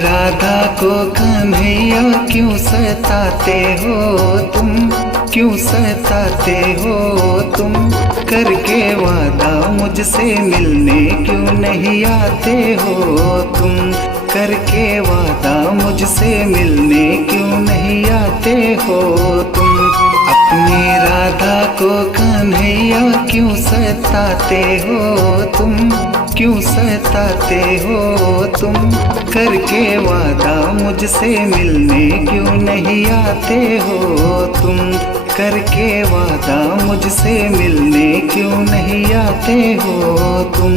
राधा को कन्हैया क्यों सताते हो तुम, क्यों सताते हो तुम। करके वादा मुझसे मिलने क्यों नहीं आते हो तुम, करके वादा मुझसे मिलने क्यों नहीं आते हो तुम। अपनी राधा को कन्हैया क्यों सताते हो तुम, क्यों सताते हो तुम। करके वादा मुझसे मिलने क्यों नहीं आते हो तुम, करके वादा मुझसे मिलने क्यों नहीं आते हो तुम।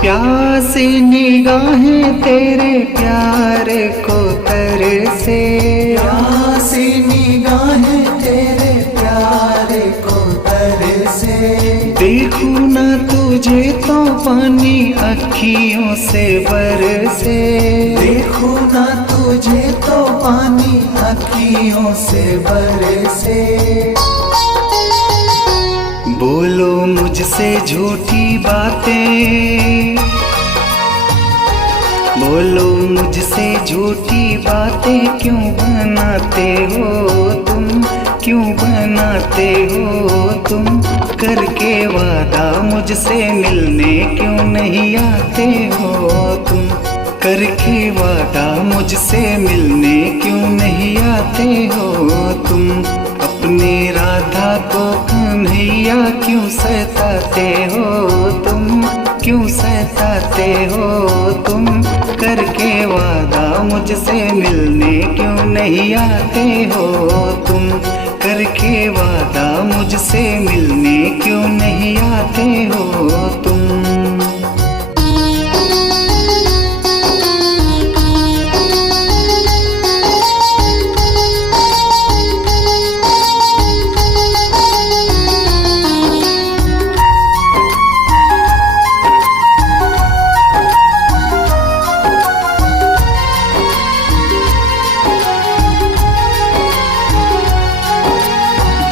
प्यासी निगाहें तेरे प्यार को तरसे, प्यासी निगाहें तेरे प्यार को तरसे। देखूं ना तुझे तो पानी अखियों से बरसे, देखूं ना तुझे तो पानी अखियों से बरसे। बोलो मुझसे झूठी बातें, बोलो मुझसे झूठी बातें क्यों बनाते हो तुम, क्यों बनाते हो तुम। करके वादा मुझसे मिलने क्यों नहीं आते हो तुम, करके वादा मुझसे मिलने क्यों नहीं आते हो तुम। अपनी राधा को कन्हैया क्यों सताते हो तुम, क्यों सताते हो तुम। करके वादा मुझसे मिलने क्यों नहीं आते हो तुम, करके वादा मुझसे मिलने क्यों नहीं आते हो तुम।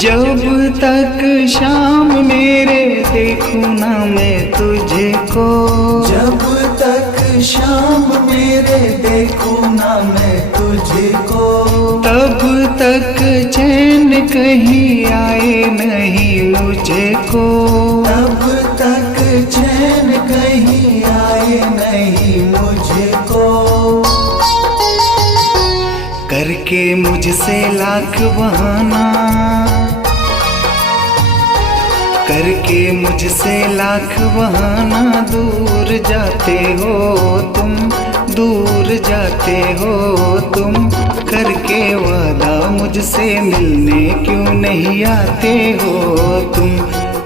जब तक शाम मेरे देखूं ना मैं तुझको, जब तक शाम मेरे देखूं ना मैं तुझको। तब तक चैन कहीं आए नहीं मुझको, तब तक चैन कहीं आए नहीं मुझको। करके मुझसे लाख बहाना, करके मुझसे लाख बहाना दूर जाते हो तुम, दूर जाते हो तुम। करके वादा मुझसे मिलने क्यों नहीं आते हो तुम,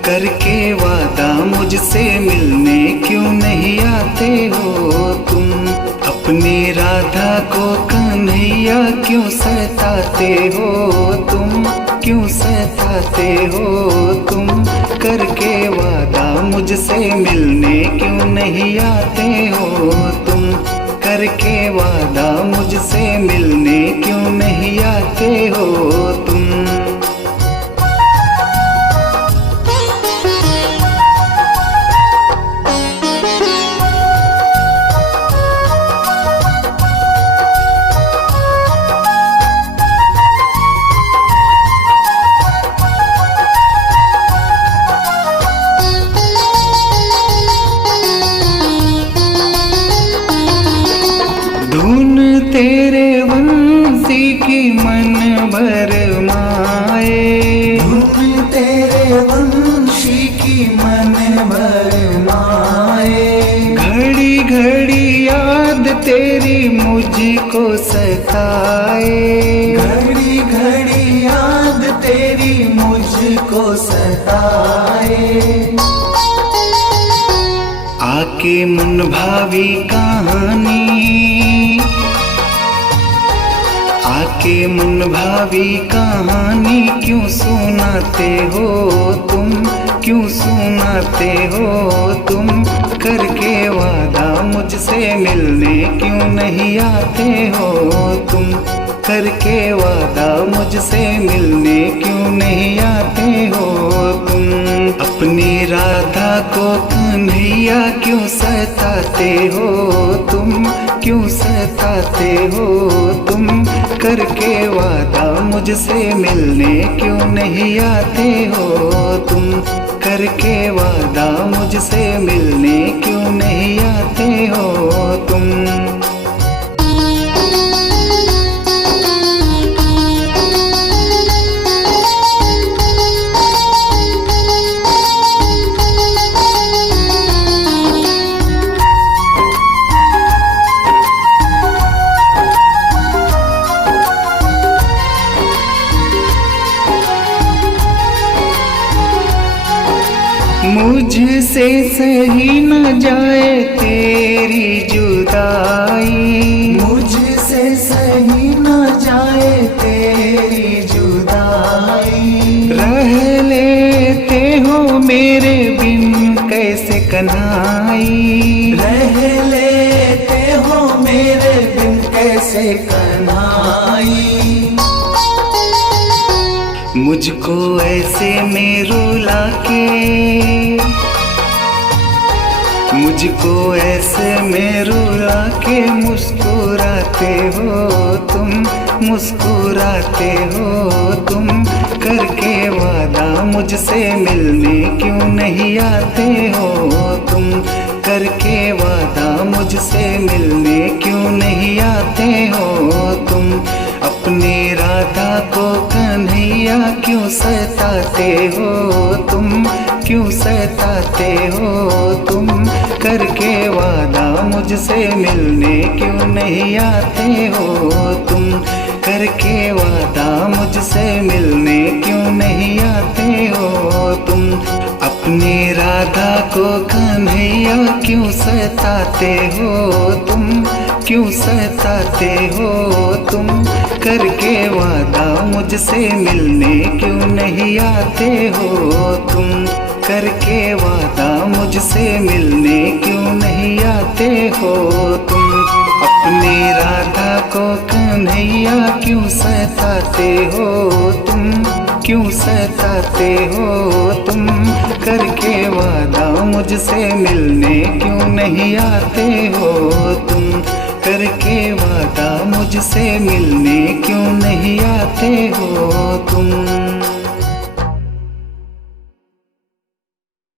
करके वादा मुझसे मिलने क्यों नहीं आते हो तुम। अपनी राधा को कन्हैया क्यों सताते हो तुम, क्यों सताते हो तुम। करके वादा मुझसे मिलने क्यों नहीं आते हो तुम, करके वादा मुझसे मिलने क्यों नहीं आते हो तुम। धुन तेरे वंशी की मन भर माए, धुन तेरे वंशी की मन भर माए। घड़ी घड़ी याद तेरी मुझको सताए, घड़ी घड़ी याद तेरी मुझको सताए। आके मन भावी कहानी, आके मन भावी कहानी क्यों सुनाते हो तुम, क्यों सुनाते हो तुम। करके वादा मुझसे मिलने क्यों नहीं आते हो तुम, करके वादा मुझसे मिलने क्यों नहीं आते हो तुम। अपनी राधा को कन्हैया क्यों सताते हो तुम, क्यों सताते हो तुम। करके वादा मुझसे मिलने क्यों नहीं आते हो तुम, करके वादा मुझसे मिलने क्यों नहीं आते हो तुम। मुझसे सही न जाए तेरी जुदाई, मुझसे सही न जाए तेरी जुदाई। रह लेते हो मेरे बिन कैसे कन्हाई, रह लेते हो मेरे बिन कैसे कन्हाई। मुझको ऐसे में रुला के, मुझको ऐसे में रुला के मुस्कुराते हो तुम, मुस्कुराते हो तुम। करके वादा मुझसे मिलने क्यों नहीं आते हो तुम, करके वादा मुझसे मिलने क्यों नहीं आते हो तुम। अपनी राधा को कन्हैया क्यों सताते हो तुम, क्यों सताते हो तुम। करके वादा मुझसे मिलने क्यों नहीं आते हो तुम, करके वादा मुझसे मिलने क्यों नहीं आते हो तुम। अपनी राधा को कन्हैया क्यों सताते हो तुम, क्यों सताते हो तुम। करके वादा मुझसे मिलने क्यों नहीं आते हो तुम, करके वादा मुझसे मिलने क्यों नहीं आते हो तुम। अपनी राधा को कन्हैया क्यों सताते हो तुम, क्यों सताते हो तुम। करके वादा मुझसे मिलने क्यों नहीं आते हो तुम, करके वादा मुझसे मिलने क्यों नहीं आते हो तुम।